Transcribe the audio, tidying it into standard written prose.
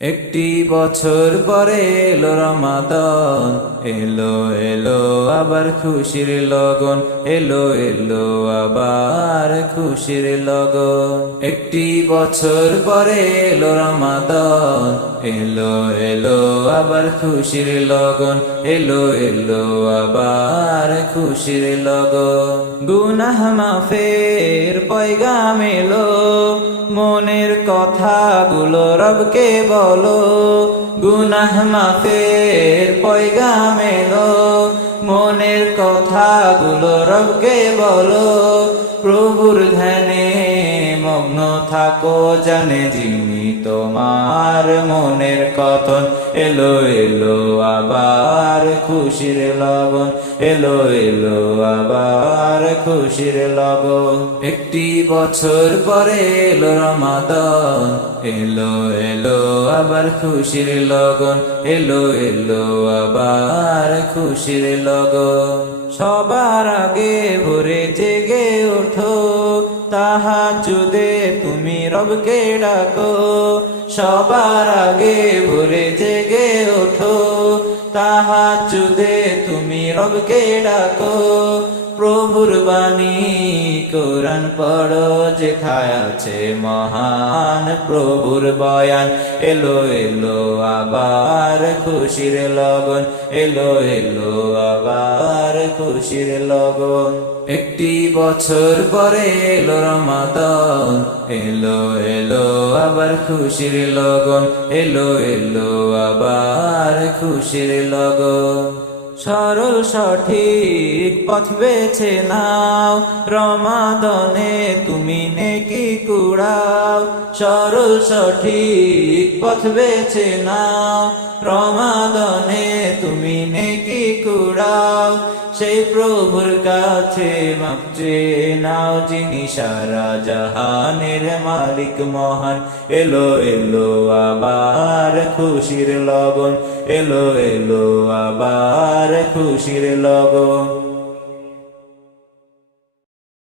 একটি বছর পরে এলো রমাদান, এলো এলো আবার খুশির লগন, এলো এলো আবার খুশির লগন। একটি বছর পরে এলো রমাদান, এলো এলো আবার খুশির লগন, এলো এলো আবার খুশির লগন। গুনাহ মাফের পয়গাম এলো, মনের কথাগুলো রবকে বলো। গুনাহ মাফের পয়গাম এলো, মনের কথাগুলো রবকে বলো। প্রভুর ধ্যানে মগ্ন থাকো, জানে যিনি তোমার মনের কথন। এলো এলো আবার খুশির লগন, এলো এলো আবার খুশির লগন। একটি বছর পরে এলো রমাদান, এলো এলো আবার খুশির লগন, এলো এলো আবার খুশির লগন। সবার আগে ভোরে জেগে ওঠো, তাহাজ্জুদে তুমি রবকে ডাকো। সবার আগে ভোরে জেগে ওঠো, তাহাজ্জুদে তুমি রবকে ডাকো। প্রভুর বাণী কোরআন পড়ো, যেথায় আছে মহান প্রভুর বয়ান। এলো এলো আবার খুশির লগন, এলো এলো আবার খুশির লগন। একটি বছর পরে এলো রমাদান, এলো এলো আবার খুশির লগন, এলো এলো আবার খুশির লগন। সরল সঠিক পথ বেছে নাও, রমাদানে তুমি নেকি কুড়াও। সরল সঠিক পথ বেছে নাও, রমাদানে তুমি নেকি কুড়াও। সেই প্রভুর কাছে মাপ চেয়ে নাও, যিনি সারা জাহানের মালিক মহান। এলো এলো আবার খুশির লগন, এলো এলো আবার খুশির লগন।